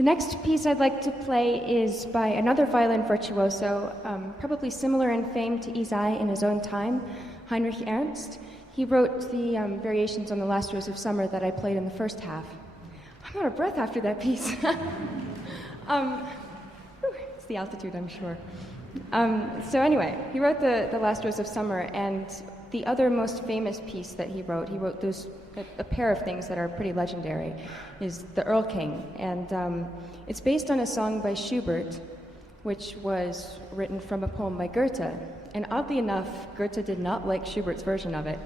The next piece I'd like to play is by another violin virtuoso, probably similar in fame to Isai in his own time, Heinrich Ernst. He wrote the variations on the Last Rose of Summer that I played in the first half. I'm out of breath after that piece. It's the altitude, I'm sure. So anyway, he wrote the Last Rose of Summer, and the other most famous piece that he wrote a pair of things that are pretty legendary, is the Erlkönig, and it's based on a song by Schubert, which was written from a poem by Goethe. And oddly enough, Goethe did not like Schubert's version of it.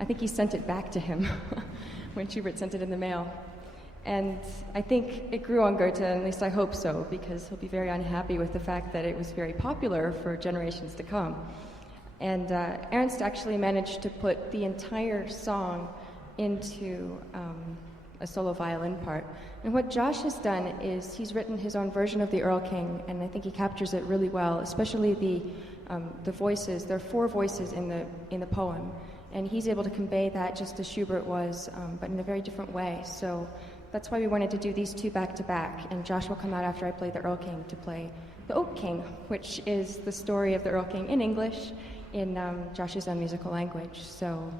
I think he sent it back to him when Schubert sent it in the mail. And I think it grew on Goethe, at least I hope so, because he'll be very unhappy with the fact that it was very popular for generations to come. And Ernst actually managed to put the entire song into a solo violin part. And what Josh has done is he's written his own version of the Erlkönig, and I think he captures it really well, especially the voices. There are 4 voices in the poem, and he's able to convey that just as Schubert was, but in a very different way. So that's why we wanted to do these 2 back to back, and Josh will come out after I play the Erlkönig to play the Oak King, which is the story of the Erlkönig in English, in Josh's own musical language. So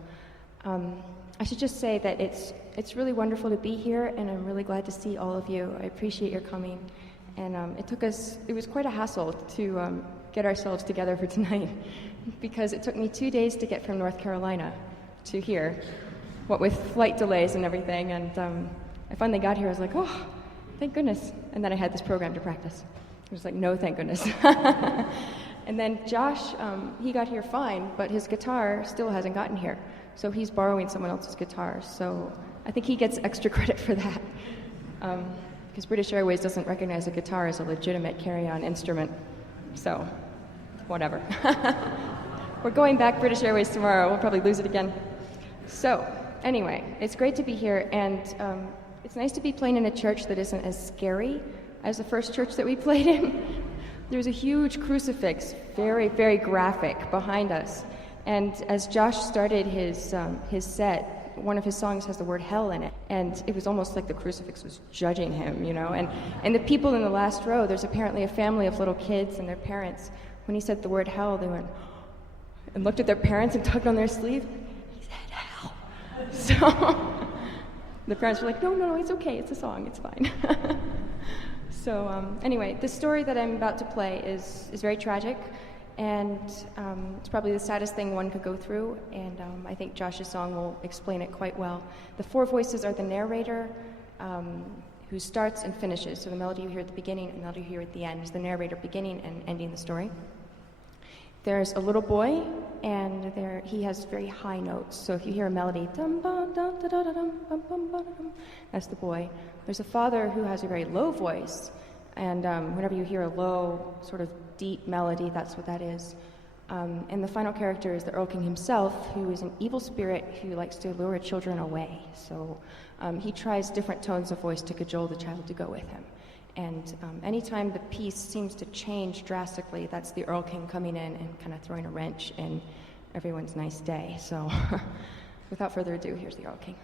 I should just say that it's really wonderful to be here, and I'm really glad to see all of you. I appreciate your coming, and it was quite a hassle to get ourselves together for tonight, because it took me 2 days to get from North Carolina to here, what with flight delays and everything, and I finally got here. I was like, oh, thank goodness. And then I had this program to practice. I was like, no, thank goodness. And then Josh, he got here fine, but his guitar still hasn't gotten here. So he's borrowing someone else's guitar. So I think he gets extra credit for that, because British Airways doesn't recognize a guitar as a legitimate carry-on instrument. So, whatever. We're going back British Airways tomorrow. We'll probably lose it again. So, anyway, it's great to be here, and it's nice to be playing in a church that isn't as scary as the first church that we played in. There's a huge crucifix, very, very graphic, behind us. And as Josh started his set, one of his songs has the word hell in it, and it was almost like the crucifix was judging him, you know. And the people in the last row, there's apparently a family of little kids and their parents. When he said the word hell, they went and looked at their parents and tugged on their sleeve. He said hell. So the parents were like, no, it's okay, it's a song, it's fine. So anyway, the story that I'm about to play is very tragic, and it's probably the saddest thing one could go through, and I think Josh's song will explain it quite well. The 4 voices are the narrator, who starts and finishes. So the melody you hear at the beginning and the melody you hear at the end is the narrator beginning and ending the story. There's a little boy, and he has very high notes. So if you hear a melody, that's the boy. There's a father who has a very low voice, and whenever you hear a low, sort of deep melody, that's what that is. And the final character is the Erlkönig himself, who is an evil spirit who likes to lure children away. So he tries different tones of voice to cajole the child to go with him. And anytime the piece seems to change drastically, that's the Erlkönig coming in and kind of throwing a wrench in everyone's nice day. So without further ado, here's the Erlkönig.